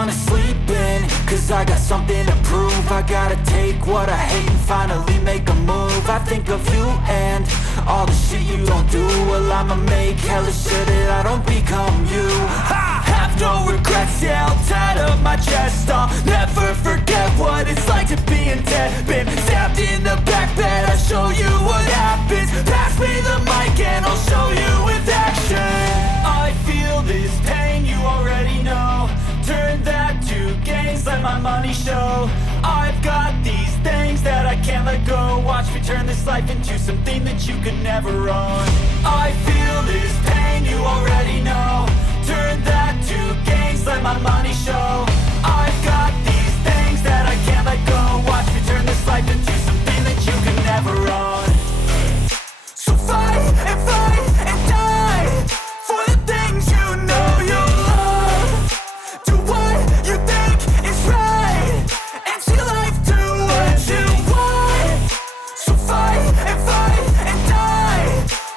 wanna sleep in, cause I got something to prove. I gotta take what I hate and finally make a move. I think of you and all the shit you don't do. Well, I'ma make hella sure that I don't become you. I have no regrets, yeah, I'll tattle my chest. I'll never forget what it's like to be in debt. Been stabbed in the back bed, I'll show you what happens. Pass me the mic and I'll show you with action. I feel this pain, you already know. Turn that to gains, let my money show. I've got these things that I can't let go. Watch me turn this life into something that you could never own. I feel this pain, you already know. Turn that to gains, let my money show. I've got these things that I can't let go. Watch me turn this life into something that you could never own. So fight and die for the things you know you love. Do what you think is right and see life do what you want. So fight and die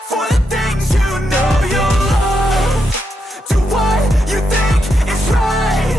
for the things you know you love. Do what you think is right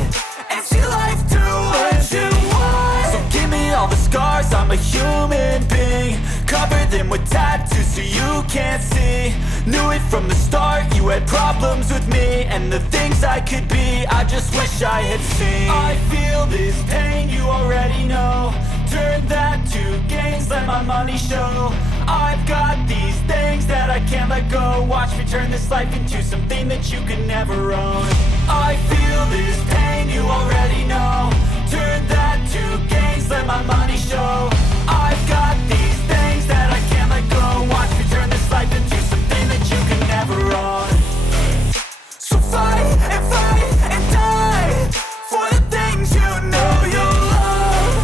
and see life do what you want. So give me all the scars, I'm a human being. Cover them with tattoos so you can't see. Knew it from the start, you had problems with me and the things I could be, I just wish I had seen. I feel this pain, you already know. Turn that to gains, let my money show. I've got these things that I can't let go. Watch me turn this life into something that you could never own. I feel this pain, you already know. Turn that to gains, let my money show. I've got these things that I can't let go. Watch me turn this life into something that you can never own. So fight and die for the things you know you love.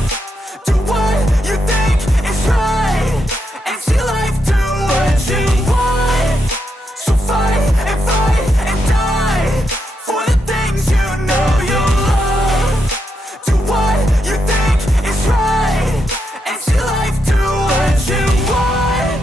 Do what you think is right and see life do what you want. So fight and die for the things you know you love. Do what you think is right and see life do what you want.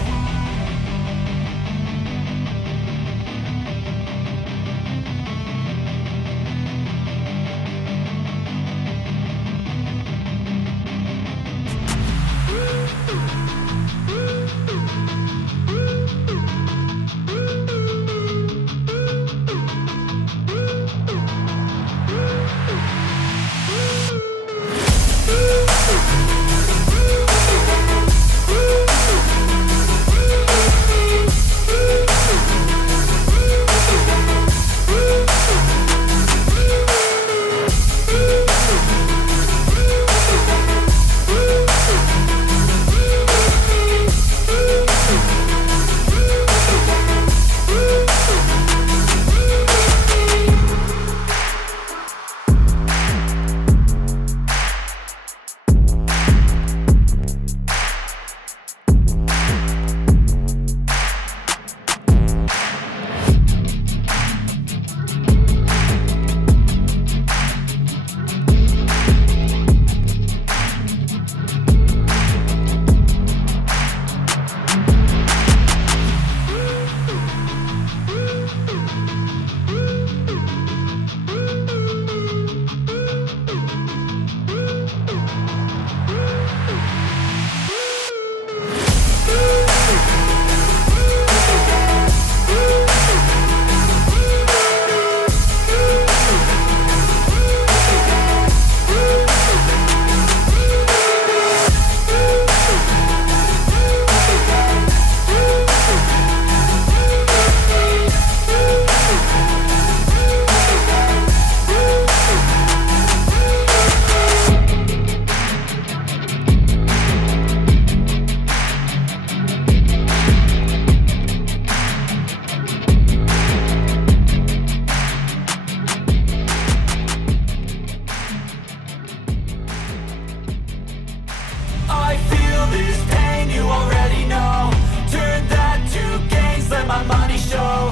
this pain, you already know. Turn that to gains, let my money show.